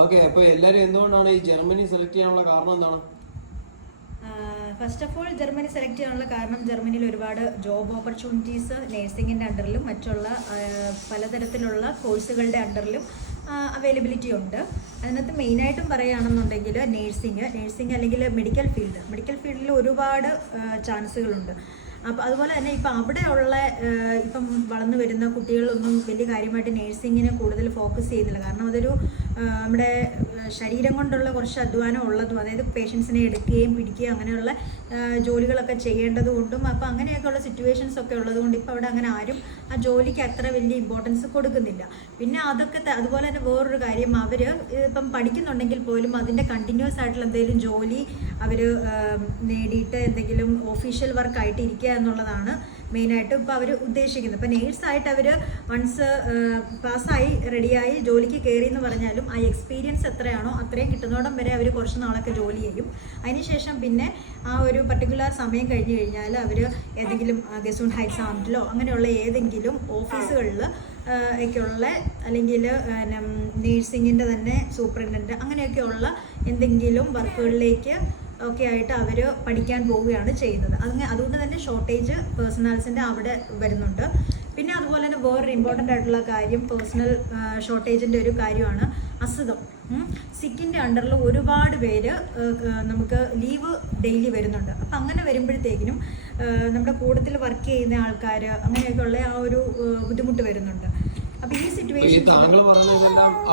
Okay, അപ്പൊ എല്ലാരും എന്തുകൊണ്ടാണ് ഈ ജർമ്മനി സെലക്ട് ചെയ്യാനുള്ള കാരണം എന്താണ്? First of all Germany select ചെയ്യാനുള്ള കാരണം ജർമ്മനിയിൽ ഒരുപാട് ജോബ് ഓപ്പർച്യൂണിറ്റീസ് നേഴ്സിംഗിൻ്റെ അണ്ടറിലും മറ്റുള്ള പലതരത്തിലുള്ള കോഴ്സുകളുടെ അണ്ടറിലും അവൈലബിലിറ്റി ഉണ്ട്. അതിനകത്ത് മെയിനായിട്ടും പറയുകയാണെന്നുണ്ടെങ്കിൽ നേഴ്സിംഗ് അല്ലെങ്കിൽ മെഡിക്കൽ ഫീൽഡിൽ ഒരുപാട് ചാൻസുകളുണ്ട്. അപ്പം അതുപോലെ തന്നെ ഇപ്പം അവിടെയുള്ള ഇപ്പം വളർന്നു വരുന്ന കുട്ടികളൊന്നും വലിയ കാര്യമായിട്ട് നേഴ്സിങ്ങിന് കൂടുതൽ ഫോക്കസ് ചെയ്യുന്നില്ല. കാരണം അതൊരു നമ്മുടെ ശരീരം കൊണ്ടുള്ള കുറച്ച് അധ്വാനം ഉള്ളതും, അതായത് പേഷ്യൻസിനെ എടുക്കുകയും പിടിക്കുകയും അങ്ങനെയുള്ള ജോലികളൊക്കെ ചെയ്യേണ്ടത് കൊണ്ടും അപ്പം അങ്ങനെയൊക്കെയുള്ള സിറ്റുവേഷൻസ് ഒക്കെ ഉള്ളതുകൊണ്ട് ഇപ്പം അവിടെ അങ്ങനെ ആരും ആ ജോലിക്ക് അത്ര വലിയ ഇമ്പോർട്ടൻസ് കൊടുക്കുന്നില്ല. പിന്നെ അതുപോലെ തന്നെ വേറൊരു കാര്യം, അവർ ഇപ്പം പഠിക്കുന്നുണ്ടെങ്കിൽ പോലും അതിൻ്റെ കണ്ടിന്യൂസ് ആയിട്ടുള്ള എന്തെങ്കിലും ജോലി അവർ നേടിയിട്ട് എന്തെങ്കിലും ഒഫീഷ്യൽ വർക്കായിട്ട് ഇരിക്കുക എന്നുള്ളതാണ് മെയിനായിട്ട് ഇപ്പോൾ അവർ ഉദ്ദേശിക്കുന്നത്. ഇപ്പോൾ നേഴ്സായിട്ട് അവർ വൺസ് പാസ്സായി റെഡിയായി ജോലിക്ക് കയറി എന്ന് പറഞ്ഞാലും ആ എക്സ്പീരിയൻസ് എത്രയാണോ അത്രയും കിട്ടുന്നോടം വരെ അവർ കുറച്ച് നാളൊക്കെ ജോലി ചെയ്യും. അതിനുശേഷം പിന്നെ ആ ഒരു പർട്ടിക്കുലർ സമയം കഴിഞ്ഞ് കഴിഞ്ഞാൽ അവർ ഏതെങ്കിലും ഗസൂൺ ഹൈറ്റ്സ് ആംറ്റിലോ അങ്ങനെയുള്ള ഏതെങ്കിലും ഓഫീസുകളിൽ ഒക്കെയുള്ള അല്ലെങ്കിൽ നേഴ്സിങ്ങിൻ്റെ തന്നെ സൂപ്രണ്ടൻ്റ് അങ്ങനെയൊക്കെയുള്ള എന്തെങ്കിലും വർക്കുകളിലേക്ക് ഒക്കെ ആയിട്ട് അവർ പഠിക്കാൻ പോവുകയാണ് ചെയ്യുന്നത്. അതുകൊണ്ട് തന്നെ ഷോർട്ടേജ് പേഴ്സണൽസിൻ്റെ അവിടെ വരുന്നുണ്ട്. പിന്നെ അതുപോലെ തന്നെ വേറൊരു ഇമ്പോർട്ടൻ്റ് ആയിട്ടുള്ള കാര്യം, പേഴ്സണൽ ഷോർട്ടേജിൻ്റെ ഒരു കാര്യമാണ് അസുഖം. സിക്കിൻ്റെ അണ്ടറിൽ ഒരുപാട് പേര് നമുക്ക് ലീവ് ഡെയിലി വരുന്നുണ്ട്. അപ്പം അങ്ങനെ വരുമ്പോഴത്തേക്കിനും നമ്മുടെ കൂട്ടത്തിൽ വർക്ക് ചെയ്യുന്ന ആൾക്കാർ അങ്ങനെയൊക്കെയുള്ള ആ ഒരു ബുദ്ധിമുട്ട് വരുന്നുണ്ട്. അപ്പം ഈ സിറ്റുവേഷൻ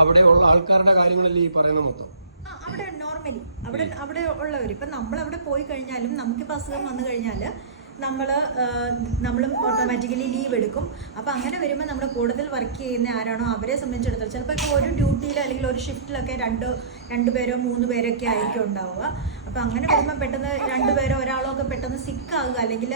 അവിടെയുള്ള ആൾക്കാരുടെ കാര്യങ്ങളല്ലേ ഈ പറയുന്ന മൊത്തം അവിടെ നോർമലി അവിടെ ഉള്ളവർ ഇപ്പം നമ്മളവിടെ പോയി കഴിഞ്ഞാലും നമുക്കിപ്പോൾ അസുഖം വന്നു കഴിഞ്ഞാൽ നമ്മളും ഓട്ടോമാറ്റിക്കലി ലീവ് എടുക്കും. അപ്പോൾ അങ്ങനെ വരുമ്പോൾ നമ്മൾ കൂടുതൽ വർക്ക് ചെയ്യുന്ന ആരാണോ അവരെ സംബന്ധിച്ചിടത്തോളം ചിലപ്പോൾ ഇപ്പോൾ ഒരു ഡ്യൂട്ടിയിൽ അല്ലെങ്കിൽ ഒരു ഷിഫ്റ്റിലൊക്കെ രണ്ട് പേരോ 3 പേരൊക്കെ ആയിരിക്കും ഉണ്ടാവുക. അപ്പോൾ അങ്ങനെ വരുമ്പോൾ പെട്ടെന്ന് 2 പേരോ ഒരാളോ ഒക്കെ പെട്ടെന്ന് സിക്കാവുക അല്ലെങ്കിൽ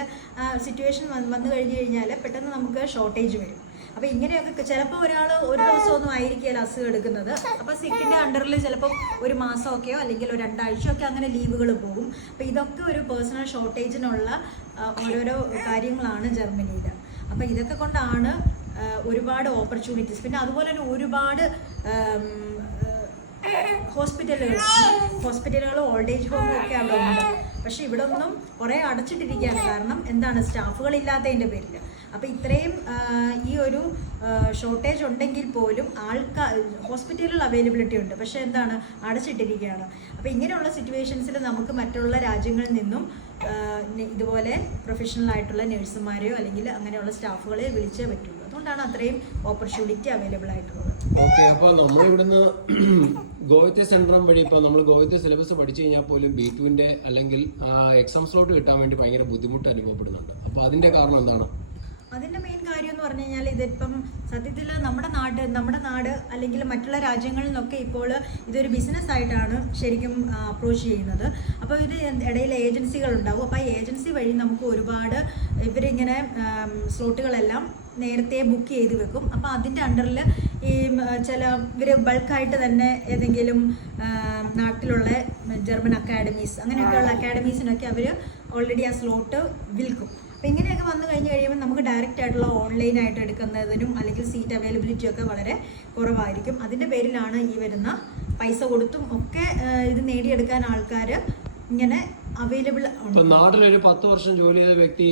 സിറ്റുവേഷൻ വന്നു കഴിഞ്ഞ് കഴിഞ്ഞാൽ പെട്ടെന്ന് നമുക്ക് ഷോർട്ടേജ് വരും. അപ്പോൾ ഇങ്ങനെയൊക്കെ ചിലപ്പോൾ ഒരാൾ ഒരു ദിവസമൊന്നും ആയിരിക്കില്ല അസുഖം എടുക്കുന്നത്. അപ്പോൾ സിക്കിൻ്റെ അണ്ടറിൽ ചിലപ്പോൾ ഒരു മാസമൊക്കെയോ അല്ലെങ്കിൽ ഒരു 2 ആഴ്ചയൊക്കെ അങ്ങനെ ലീവുകൾ പോകും. അപ്പോൾ ഇതൊക്കെ ഒരു പേഴ്സണൽ ഷോർട്ടേജിനുള്ള ഓരോരോ കാര്യങ്ങളാണ് ജർമ്മനിയിൽ. അപ്പോൾ ഇതൊക്കെ കൊണ്ടാണ് ഒരുപാട് ഓപ്പർച്യൂണിറ്റീസ്. പിന്നെ അതുപോലെ തന്നെ ഒരുപാട് ഹോസ്പിറ്റലുകൾ ഓൾഡ് ഏജ് ഹോമും ഒക്കെ അവിടെ ഉണ്ട്. പക്ഷെ ഇവിടെ ഒന്നും കുറേ അടച്ചിട്ടിരിക്കുകയാണ്. കാരണം എന്താണ്, സ്റ്റാഫുകളില്ലാത്തതിൻ്റെ പേരിൽ. അപ്പോൾ ഇത്രയും ഈ ഒരു ഷോർട്ടേജ് ഉണ്ടെങ്കിൽ പോലും ഹോസ്പിറ്റലുകൾ അവൈലബിലിറ്റി ഉണ്ട്, പക്ഷേ എന്താണ്, അടച്ചിട്ടിരിക്കുകയാണ്. അപ്പോൾ ഇങ്ങനെയുള്ള സിറ്റുവേഷൻസിൽ നമുക്ക് മറ്റുള്ള രാജ്യങ്ങളിൽ നിന്നും ഇതുപോലെ പ്രൊഫഷണൽ ആയിട്ടുള്ള നഴ്സുമാരെയോ അല്ലെങ്കിൽ അങ്ങനെയുള്ള സ്റ്റാഫുകളെ വിളിച്ചേ പറ്റുള്ളൂ. അതുകൊണ്ടാണ് അത്രയും ഓപ്പർച്യൂണിറ്റി അവൈലബിൾ ആയിട്ടുള്ളത്. ഓക്കെ, അപ്പോൾ നമ്മളിവിടുന്ന് ഗോവത്തെ സെൻട്രം വഴി ഇപ്പോൾ നമ്മൾ ഗോവത്തെ സിലബസ് പഠിച്ചു കഴിഞ്ഞാൽ പോലും B2ന്റെ അല്ലെങ്കിൽ എക്സാം സ്ലോട്ട് കിട്ടാൻ വേണ്ടി ഭയങ്കര ബുദ്ധിമുട്ട് അനുഭവപ്പെടുന്നുണ്ട്. അപ്പോൾ അതിന്റെ കാരണം എന്താണ്? അതിൻ്റെ മെയിൻ കാര്യം എന്ന് പറഞ്ഞു കഴിഞ്ഞാൽ ഇതിപ്പം സത്യത്തിൽ നമ്മുടെ നാട് അല്ലെങ്കിൽ മറ്റുള്ള രാജ്യങ്ങളിൽ നിന്നൊക്കെ ഇപ്പോൾ ഇതൊരു ബിസിനസ് ആയിട്ടാണ് ശരിക്കും അപ്രോച്ച് ചെയ്യുന്നത്. അപ്പോൾ ഇത് ഇടയിൽ ഏജൻസികൾ ഉണ്ടാവും. അപ്പോൾ ആ ഏജൻസി വഴി നമുക്ക് ഒരുപാട് ഇവരിങ്ങനെ സ്ലോട്ടുകളെല്ലാം നേരത്തെ ബുക്ക് ചെയ്ത് വെക്കും. അപ്പോൾ അതിൻ്റെ അണ്ടറിൽ ഈ ഇവർ ബൾക്കായിട്ട് തന്നെ ഏതെങ്കിലും നാട്ടിലുള്ള ജർമ്മൻ അക്കാഡമീസ് അങ്ങനെയൊക്കെയുള്ള അക്കാഡമീസിനൊക്കെ അവർ ഓൾറെഡി ആ സ്ലോട്ട് വിൽക്കും. അപ്പോൾ ഇങ്ങനെയൊക്കെ വന്നു കഴിഞ്ഞ് കഴിയുമ്പോൾ നമുക്ക് ഡയറക്റ്റ് ആയിട്ടുള്ള ഓൺലൈനായിട്ട് എടുക്കുന്നതിനും അല്ലെങ്കിൽ സീറ്റ് അവൈലബിലിറ്റി ഒക്കെ വളരെ കുറവായിരിക്കും. അതിൻ്റെ പേരിലാണ് ഈ വരുന്ന പൈസ കൊടുത്തും ഒക്കെ ഇത് നേടിയെടുക്കാൻ ആൾക്കാർ ഇങ്ങനെ അവൈലബിൾ ഉണ്ട്. ഇപ്പം നാട്ടിലൊരു 10 വർഷം ജോലി ചെയ്ത വ്യക്തി,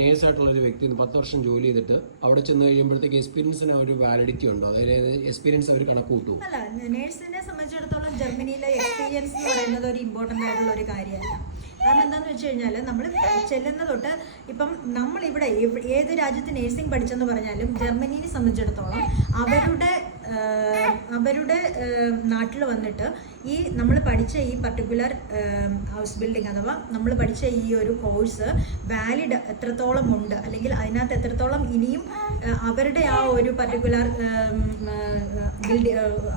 നേഴ്സായിട്ടുള്ള ഒരു വ്യക്തി 10 വർഷം ജോലി ചെയ്തിട്ട് അവിടെ ചെന്ന് കഴിയുമ്പോഴത്തേക്ക് എക്സ്പീരിയൻസിന് ഒരു വാലിഡിറ്റി ഉണ്ടോ? അതായത് എക്സ്പീരിയൻസ് അവർ കണക്ക് കൂട്ടും? അല്ല, നേഴ്സിനെ സംബന്ധിച്ചിടത്തോളം ജർമ്മനിയിലെ എക്സ്പീരിയൻസ് എന്ന് പറയുന്നത് ഒരു ഇമ്പോർട്ടൻ്റ് ആയിട്ടുള്ള ഒരു കാര്യമല്ല. കാരണം എന്താണെന്ന് വെച്ച് കഴിഞ്ഞാൽ നമ്മൾ ചെല്ലുന്ന തൊട്ട് ഇപ്പം നമ്മളിവിടെ ഏത് രാജ്യത്ത് നേഴ്സിംഗ് പഠിച്ചെന്ന് പറഞ്ഞാലും ജർമ്മനിയെ സംബന്ധിച്ചിടത്തോളം അവരുടെ നാട്ടിൽ വന്നിട്ട് ഈ നമ്മൾ പഠിച്ച ഈ പർട്ടിക്കുലർ ഹൗസ് ബിൽഡിംഗ് അഥവാ നമ്മൾ പഠിച്ച ഈ ഒരു കോഴ്സ് വാലിഡ് എത്രത്തോളം ഉണ്ട് അല്ലെങ്കിൽ അതിനകത്ത് എത്രത്തോളം ഇനിയും അവരുടെ ആ ഒരു പർട്ടിക്കുലർ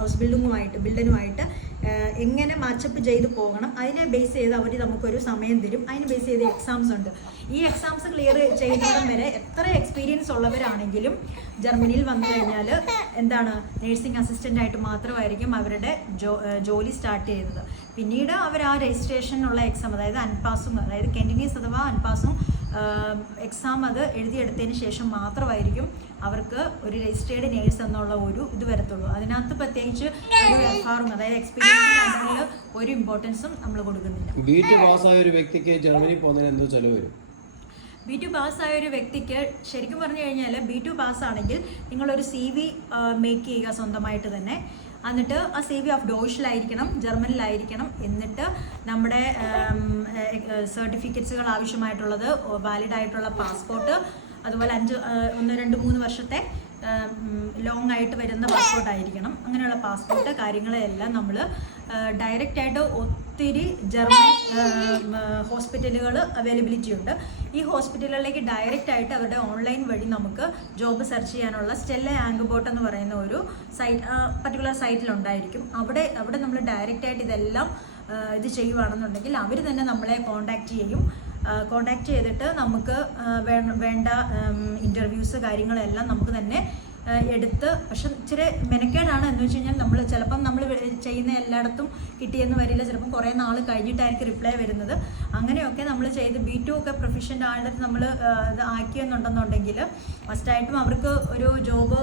ഹൗസ് ബിൽഡിങ്ങുമായിട്ട് എങ്ങനെ മാച്ചപ്പ് ചെയ്ത് പോകണം അതിനെ ബേസ് ചെയ്ത് അവർ നമുക്കൊരു സമയം തരും. അതിന് ബേസ് ചെയ്ത് എക്സാംസ് ഉണ്ട്. ഈ എക്സാംസ് ക്ലിയർ ചെയ്യുന്നതും വരെ എത്ര എക്സ്പീരിയൻസ് ഉള്ളവരാണെങ്കിലും ജർമ്മനിയിൽ വന്നു കഴിഞ്ഞാൽ എന്താണ്, നേഴ്സിംഗ് അസിസ്റ്റൻ്റ് ആയിട്ട് മാത്രമായിരിക്കും അവരുടെ ജോലി സ്റ്റാർട്ട് ചെയ്യുന്നത്. പിന്നീട് അവർ ആ രജിസ്ട്രേഷനുള്ള എക്സാം, അതായത് അൻപാസും, അതായത് കെൻഡിനീസ് അഥവാ അൻപാസും എക്സാം അത് എഴുതിയെടുത്തതിന് ശേഷം മാത്രമായിരിക്കും അവർക്ക് ഒരു രജിസ്റ്റേർഡ് നേഴ്സ് എന്നുള്ള ഒരു ഇത് വരത്തുള്ളൂ. അതിനകത്ത് പ്രത്യേകിച്ച് ഒരു എഫ്ആറും അതായത് എക്സ്പീരിയൻസിൽ ഒരു ഇമ്പോർട്ടൻസും നമ്മൾ കൊടുക്കുന്നില്ല. B2 പാസ്സായ ഒരു വ്യക്തിക്ക് ജർമ്മനി പോകുന്നതിന് എന്തോ ചെലവ് വരും? B2 പാസ്സായ ഒരു വ്യക്തിക്ക് ശരിക്കും പറഞ്ഞു കഴിഞ്ഞാൽ B2 പാസ്സാണെങ്കിൽ നിങ്ങളൊരു CV മേക്ക് ചെയ്യുക സ്വന്തമായിട്ട് തന്നെ. എന്നിട്ട് ആ CV ഓഫ് ഡോഷിലായിരിക്കണം, ജർമ്മനിലായിരിക്കണം. എന്നിട്ട് നമ്മുടെ സർട്ടിഫിക്കറ്റ്സുകൾ ആവശ്യമായിട്ടുള്ളത് വാലിഡ് ആയിട്ടുള്ള പാസ്പോർട്ട്, അതുപോലെ 1, 2, 3 വർഷത്തെ ലോങ് ആയിട്ട് വരുന്ന പാസ്പോർട്ടായിരിക്കണം. അങ്ങനെയുള്ള പാസ്പോർട്ട് കാര്യങ്ങളെല്ലാം നമ്മൾ ഡയറക്റ്റായിട്ട് ഒത്തിരി ജർമ്മൻ ഹോസ്പിറ്റലുകൾ അവൈലബിലിറ്റി ഉണ്ട്. ഈ ഹോസ്പിറ്റലുകളിലേക്ക് ഡയറക്റ്റ് ആയിട്ട് അവരുടെ ഓൺലൈൻ വഴി നമുക്ക് ജോബ് സെർച്ച് ചെയ്യാനുള്ള സ്റ്റെല്ല ആംഗ്ബോട്ട് എന്ന് പറയുന്ന ഒരു സൈറ്റ് പർട്ടിക്കുലർ സൈറ്റിലുണ്ടായിരിക്കും. അവിടെ നമ്മൾ ഡയറക്റ്റായിട്ട് ഇതെല്ലാം ഇത് ചെയ്യുവാണെന്നുണ്ടെങ്കിൽ അവർ തന്നെ നമ്മളെ കോൺടാക്റ്റ് ചെയ്യും. കോൺടാക്റ്റ് ചെയ്തിട്ട് നമുക്ക് വേണ്ട ഇൻ്റർവ്യൂസ് കാര്യങ്ങളെല്ലാം നമുക്ക് തന്നെ എടുത്ത്, പക്ഷെ ഇച്ചിരി മെനക്കേടാണ്. എന്ന് വെച്ച് കഴിഞ്ഞാൽ നമ്മൾ ചിലപ്പം നമ്മൾ ചെയ്യുന്ന എല്ലായിടത്തും കിട്ടിയെന്ന് വരില്ല, ചിലപ്പം കുറേ നാൾ കഴിഞ്ഞിട്ടായിരിക്കും റിപ്ലൈ വരുന്നത്. അങ്ങനെയൊക്കെ നമ്മൾ ചെയ്ത് B2 ഒക്കെ പ്രൊഫഷൻ്റ് ആയിട്ട് നമ്മൾ ഇത് ആക്കിയെന്നുണ്ടെന്നുണ്ടെങ്കിൽ മസ്റ്റായിട്ടും അവർക്ക് ഒരു ജോബ്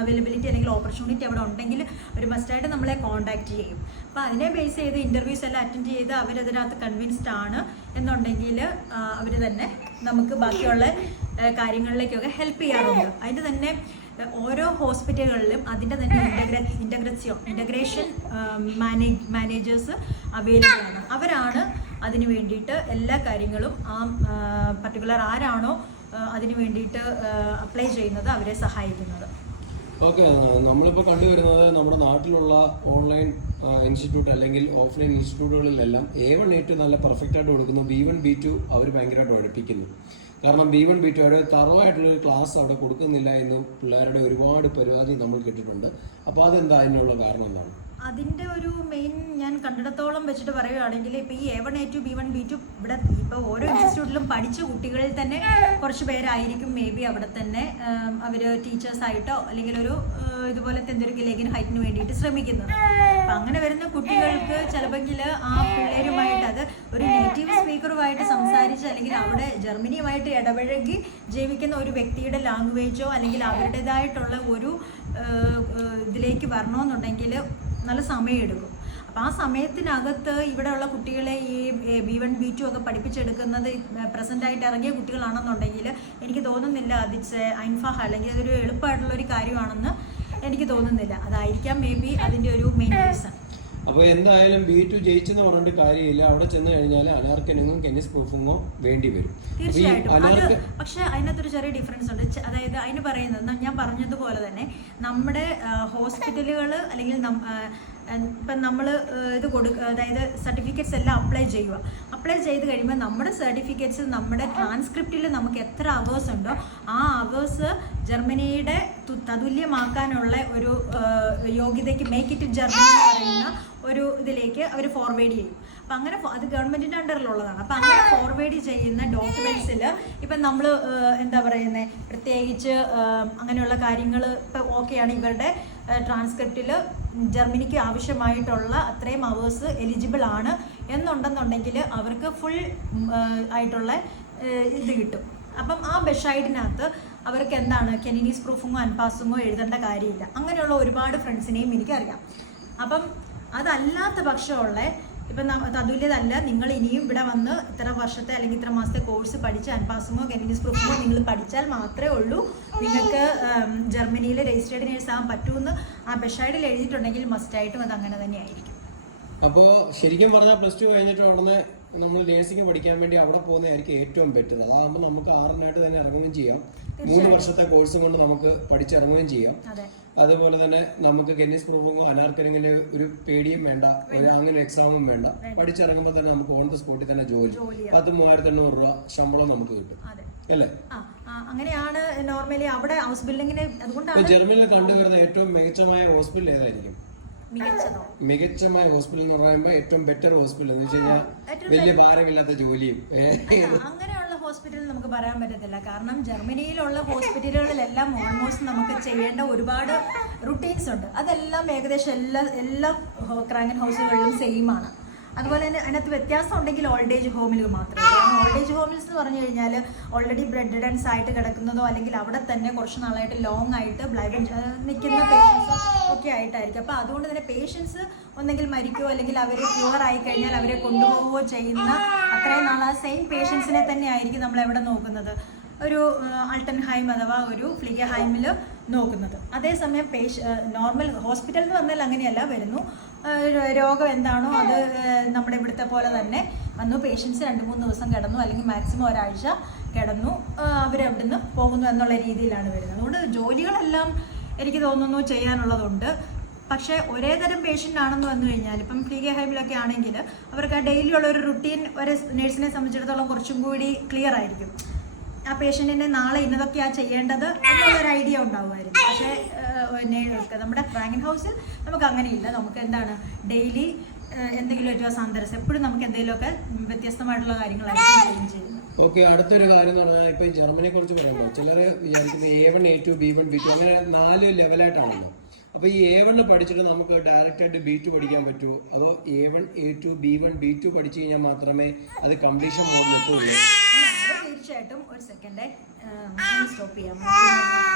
അവൈലബിലിറ്റി അല്ലെങ്കിൽ ഓപ്പർച്യൂണിറ്റി അവിടെ ഉണ്ടെങ്കിൽ അവർ മസ്റ്റായിട്ട് നമ്മളെ കോൺടാക്റ്റ് ചെയ്യും. അപ്പോൾ അതിനെ ബേസ് ചെയ്ത് ഇൻ്റർവ്യൂസ് എല്ലാം അറ്റൻഡ് ചെയ്ത് അവരതിനകത്ത് കൺവിൻസ്ഡ് ആണ് എന്നുണ്ടെങ്കിൽ അവർ തന്നെ നമുക്ക് ബാക്കിയുള്ള കാര്യങ്ങളിലേക്കൊക്കെ ഹെൽപ്പ് ചെയ്യാറുണ്ട്. അതിന് തന്നെ ഓരോ ഹോസ്പിറ്റലുകളിലും അതിൻ്റെ തന്നെ ഇൻ്റഗ്രേഷൻ മാനേജേഴ്സ് അവൈലബിൾ ആണ്. അവരാണ് അതിന് വേണ്ടിയിട്ട് എല്ലാ കാര്യങ്ങളും ആ പർട്ടിക്കുലർ ആരാണോ അതിന് വേണ്ടിയിട്ട് അപ്ലൈ ചെയ്യുന്നത് അവരെ സഹായിക്കുന്നത്. ഓക്കെ, നമ്മളിപ്പോൾ കണ്ടുവരുന്നത് നമ്മുടെ നാട്ടിലുള്ള ഓൺലൈൻ ഇൻസ്റ്റിറ്റ്യൂട്ട് അല്ലെങ്കിൽ ഓഫ്ലൈൻ ഇൻസ്റ്റിറ്റ്യൂട്ടുകളിലെല്ലാം A1 A2 നല്ല പെർഫെക്റ്റ് ആയിട്ട് കൊടുക്കുന്നു. B1 B2 അവർ ഭയങ്കരമായിട്ട് ഉഴപ്പിക്കുന്നു. കാരണം B1 B2 അവിടെ തറവായിട്ടുള്ളൊരു ക്ലാസ് അവിടെ കൊടുക്കുന്നില്ല എന്ന് പിള്ളേരുടെ ഒരുപാട് പരാതി നമ്മൾ കേട്ടിട്ടുണ്ട്. അപ്പോൾ അതെന്താ അതിനുള്ള കാരണം എന്താണ്? അതിൻ്റെ ഒരു മെയിൻ ഞാൻ കണ്ടിടത്തോളം വെച്ചിട്ട് പറയുകയാണെങ്കിൽ ഇപ്പോൾ ഈ A1 A2 B1 B2 ഇവിടെ ഇപ്പോൾ ഓരോ ഇൻസ്റ്റിറ്റ്യൂട്ടിലും പഠിച്ച കുട്ടികളിൽ തന്നെ കുറച്ച് പേരായിരിക്കും മേ ബി അവിടെ തന്നെ അവർ ടീച്ചേഴ്സായിട്ടോ അല്ലെങ്കിൽ ഒരു ഇതുപോലത്തെ എന്തൊരു ലെഗിൻ ഹൈറ്റിന് വേണ്ടിയിട്ട് ശ്രമിക്കുന്നത്. അപ്പം അങ്ങനെ വരുന്ന കുട്ടികൾക്ക് ചിലപ്പോൾ ആ പിള്ളേരുമായിട്ട് അത് ഒരു നേറ്റീവ് സ്പീക്കറുമായിട്ട് സംസാരിച്ച് അല്ലെങ്കിൽ അവിടെ ജർമ്മനിയുമായിട്ട് ഇടപഴകി ജീവിക്കുന്ന ഒരു വ്യക്തിയുടെ ലാംഗ്വേജോ അല്ലെങ്കിൽ അവരുടേതായിട്ടുള്ള ഒരു ഇതിലേക്ക് വരണമെന്നുണ്ടെങ്കിൽ നല്ല സമയമെടുക്കും. അപ്പോൾ ആ സമയത്തിനകത്ത് ഇവിടെയുള്ള കുട്ടികളെ ഈ B1 B2 ഒക്കെ പഠിപ്പിച്ചെടുക്കുന്നത് പ്രസൻ്റായിട്ട് ഇറങ്ങിയ കുട്ടികളാണെന്നുണ്ടെങ്കിൽ എനിക്ക് തോന്നുന്നില്ല അതിച്ച് ഐൻഫാഹ അല്ലെങ്കിൽ അതൊരു എളുപ്പമായിട്ടുള്ളൊരു കാര്യമാണെന്ന് എനിക്ക് തോന്നുന്നില്ല. അതായിരിക്കാം മേ ബി അതിൻ്റെ ഒരു മെയിൻ റീസൺ. അപ്പോൾ എന്തായാലും B2 ജയിച്ചെന്ന് പറഞ്ഞിട്ട് കാര്യമില്ല. അവിടെ ചെന്ന് കഴിഞ്ഞാൽ അനാർക്കനിങ്ങും കെന്നിസ് പ്രൂഫിങ്ങോ വേണ്ടി വരും. തീർച്ചയായിട്ടും അത് പക്ഷെ അതിനകത്തൊരു ചെറിയ ഡിഫറൻസ് ഉണ്ട്. അതായത് അതിന് പറയുന്നത് ഞാൻ പറഞ്ഞതുപോലെ തന്നെ നമ്മുടെ ഹോസ്പിറ്റലുകൾ അല്ലെങ്കിൽ ഇപ്പം നമ്മൾ ഇത് അതായത് സർട്ടിഫിക്കറ്റ്സ് എല്ലാം അപ്ലൈ ചെയ്ത് കഴിയുമ്പോൾ നമ്മുടെ സർട്ടിഫിക്കറ്റ്സ് നമ്മുടെ ട്രാൻസ്ക്രിപ്റ്റിൽ നമുക്ക് എത്ര അവേഴ്സ് ഉണ്ടോ ആ അവേഴ്സ് ജർമ്മനിയുടെ തതുല്യമാക്കാനുള്ള ഒരു യോഗ്യതയ്ക്ക് മേക്ക് ഇറ്റ് ജർമ്മനി എന്ന് പറയുന്ന ഒരു ഇതിലേക്ക് അവർ ഫോർവേഡ് ചെയ്യും. അപ്പം അങ്ങനെ അത് ഗവൺമെൻറ്റിൻ്റെ അണ്ടറിലുള്ളതാണ്. അപ്പം അങ്ങനെ ഫോർവേഡ് ചെയ്യുന്ന ഡോക്യുമെൻറ്റ്സിൽ ഇപ്പം നമ്മൾ എന്താ പറയുന്നത് പ്രത്യേകിച്ച് അങ്ങനെയുള്ള കാര്യങ്ങൾ ഇപ്പം ഓക്കെയാണ് ഇവരുടെ ട്രാൻസ്ക്രിപ്റ്റിൽ ജർമ്മനിക്ക് ആവശ്യമായിട്ടുള്ള അത്രയും അവേഴ്സ് എലിജിബിൾ ആണ് എന്നുണ്ടെന്നുണ്ടെങ്കിൽ അവർക്ക് ഫുൾ ആയിട്ടുള്ള ഇത് കിട്ടും. അപ്പം ആ ബെഷൈഡിനകത്ത് അവർക്ക് എന്താണ് കെനിനീസ് പ്രൂഫിങ്ങോ അൻപാസിങ്ങോ എഴുതേണ്ട കാര്യമില്ല. അങ്ങനെയുള്ള ഒരുപാട് ഫ്രണ്ട്സിനെയും എനിക്കറിയാം. അപ്പം അതല്ലാത്ത പക്ഷമുള്ള ഇപ്പം തതുല്യതല്ല നിങ്ങൾ ഇനിയും ഇവിടെ വന്ന് ഇത്ര വർഷത്തെ അല്ലെങ്കിൽ ഇത്ര മാസത്തെ കോഴ്സ് പഠിച്ച് അൻപാസിങ്ങോ കെനിനീസ് പ്രൂഫിങ്ങോ നിങ്ങൾ പഠിച്ചാൽ മാത്രമേ ഉള്ളൂ നിങ്ങൾക്ക് ജർമ്മനിയിൽ രജിസ്റ്റേർഡ് നേഴ്സ് ആകാൻ പറ്റുമെന്ന് ആ ബെഷൈഡിൽ എഴുതിയിട്ടുണ്ടെങ്കിൽ മസ്റ്റായിട്ടും അത് അങ്ങനെ തന്നെ ആയിരിക്കും. അപ്പോൾ ശരിക്കും പറഞ്ഞാൽ +2 കഴിഞ്ഞിട്ട് ഉടനെ നമ്മൾ നേഴ്സിംഗ് പഠിക്കാൻ വേണ്ടി അവിടെ പോകുന്നതായിരിക്കും ഏറ്റവും ബെറ്റർ. അതാകുമ്പോൾ നമുക്ക് ആറിനായിട്ട് തന്നെ ഇറങ്ങുകയും ചെയ്യാം. 3 വർഷത്തെ കോഴ്സും കൊണ്ട് നമുക്ക് പഠിച്ചിറങ്ങുകയും ചെയ്യാം. അതുപോലെ തന്നെ നമുക്ക് കെന്നിസ് പ്രൂഫിങ്ങോ അനാർക്കലിങ്ങിന് ഒരു പേടിയും വേണ്ട, അങ്ങനെ എക്സാമും വേണ്ട. പഠിച്ചിറങ്ങുമ്പോൾ തന്നെ നമുക്ക് ഓൺ ദ സ്പോട്ടിൽ തന്നെ ജോലി 10,300 രൂപ ശമ്പളം നമുക്ക് കിട്ടും അല്ലേ? അങ്ങനെയാണ് നോർമലി അവിടെ ഹൗസ് ബിൽഡിങ്ങിന്. അതുകൊണ്ടാണ് ജർമ്മനിയിൽ കണ്ടുവരുന്ന ഏറ്റവും മികച്ചമായ ഹോസ്പിറ്റൽ ഏതായിരിക്കും? മികച്ചമായ ഹോസ്പിറ്റൽ എന്ന് പറയുമ്പോൾ ഏറ്റവും ബെറ്റർ ഹോസ്പിറ്റൽ എന്ന് വെച്ച് കഴിഞ്ഞാൽ വലിയ ഭാരമില്ലാത്ത ജോലിയും അങ്ങനെയുള്ള ഹോസ്പിറ്റൽ നമുക്ക് പറയാൻ പറ്റത്തില്ല. കാരണം ജർമ്മനിയിലുള്ള ഹോസ്പിറ്റലുകളിലെല്ലാം ഓൾമോസ്റ്റ് നമുക്ക് ചെയ്യേണ്ട ഒരുപാട് റുട്ടീൻസ് ഉണ്ട്. അതെല്ലാം ഏകദേശം എല്ലാ ക്രാങ്കൻ ഹൗസുകളിലും സെയിം ആണ്. അതുപോലെ തന്നെ അതിനകത്ത് വ്യത്യാസം ഉണ്ടെങ്കിൽ ഓൾഡ് ഏജ് ഹോമിൽ മാത്രമേ. കാരണം ഓൾഡ് ഏജ് ഹോമിൽസ് എന്ന് പറഞ്ഞു കഴിഞ്ഞാൽ ഓൾറെഡി ബ്രെഡ് ഡെൻസ് ആയിട്ട് കിടക്കുന്നതോ അല്ലെങ്കിൽ അവിടെ തന്നെ കുറച്ച് നാളായിട്ട് ലോങ് ആയിട്ട് നിൽക്കുന്ന പേഷ്യൻസോ ഒക്കെ ആയിട്ടായിരിക്കും. അപ്പോൾ അതുകൊണ്ട് തന്നെ പേഷ്യൻസ് ഒന്നെങ്കിൽ മരിക്കുകയോ അല്ലെങ്കിൽ അവർ ക്യൂർ ആയി കഴിഞ്ഞാൽ അവരെ കൊണ്ടുപോവുകയോ ചെയ്യുന്ന അത്രയും നാൾ ആ സെയിം പേഷ്യൻസിനെ തന്നെ ആയിരിക്കും നമ്മൾ എവിടെ നോക്കുന്നത്, ഒരു ആൾട്ടൻഹൈം അഥവാ ഒരു ഫ്ലിഗഹൈമിൽ നോക്കുന്നത്. അതേസമയം നോർമൽ ഹോസ്പിറ്റൽ എന്ന് പറഞ്ഞാൽ അങ്ങനെയല്ല വരുന്നു, രോഗം എന്താണോ അത് നമ്മുടെ ഇവിടുത്തെ പോലെ തന്നെ വന്നു, പേഷ്യൻസ് 2-3 ദിവസം കിടന്നു അല്ലെങ്കിൽ മാക്സിമം ഒരാഴ്ച കിടന്നു, അവരവിടുന്ന് പോകുന്നു എന്നുള്ള രീതിയിലാണ് വരുന്നത്. അതുകൊണ്ട് ജോലികളെല്ലാം എനിക്ക് തോന്നുന്നു ചെയ്യാനുള്ളതുണ്ട്. പക്ഷേ ഒരേ തരം പേഷ്യൻ്റ് ആണെന്ന് വന്നു കഴിഞ്ഞാൽ ഇപ്പം ഫ്ലിഗഹൈമിലൊക്കെ ആണെങ്കിൽ അവർക്ക് ആ ഡെയിലി ഉള്ള ഒരു റുട്ടീൻ ഒരു നേഴ്സിനെ സംബന്ധിച്ചിടത്തോളം കുറച്ചും കൂടി ക്ലിയർ ആയിരിക്കും. ആ പേഷ്യൻറ്റിനെ നാളെ ഇന്നതൊക്കെയാണ് ചെയ്യേണ്ടത് എന്നുള്ളൊരു ഐഡിയ ഉണ്ടാവുമായിരുന്നു. പക്ഷേ നമ്മുടെ ഫ്രാങ്കൻ ഹൗസിൽ നമുക്ക് അങ്ങനെയില്ല. നമുക്ക് എന്താണ് ഡെയിലി എന്തെങ്കിലും ഒരു സന്ദർശം എപ്പോഴും നമുക്ക് എന്തെങ്കിലുമൊക്കെ വ്യത്യസ്തമായിട്ടുള്ള കാര്യങ്ങളായിരിക്കും ചെയ്യുന്നത്. ഓക്കെ, അടുത്തൊരു കാര്യം എന്ന് പറഞ്ഞാൽ ഇപ്പം ജർമ്മനിയെ കുറിച്ച് പറയുമ്പോൾ ചിലർ വിചാരിക്കുന്നത് A1 A2 B1 B2 അങ്ങനെ 4 ലെവലായിട്ടാണല്ലോ. അപ്പോൾ ഈ A1 പഠിച്ചിട്ട് നമുക്ക് ഡയറക്റ്റ് ആയിട്ട് B2 പഠിക്കാൻ പറ്റുമോ, അതോ A1 A2 B1 B2 പഠിച്ചു കഴിഞ്ഞാൽ മാത്രമേ അത് കംപ്ലീഷൻ മോഡിൽ എത്തുകയുള്ളൂ? തീർച്ചയായിട്ടും. ഒരു സെക്കൻഡ് സ്റ്റോപ്പ് ചെയ്യാം.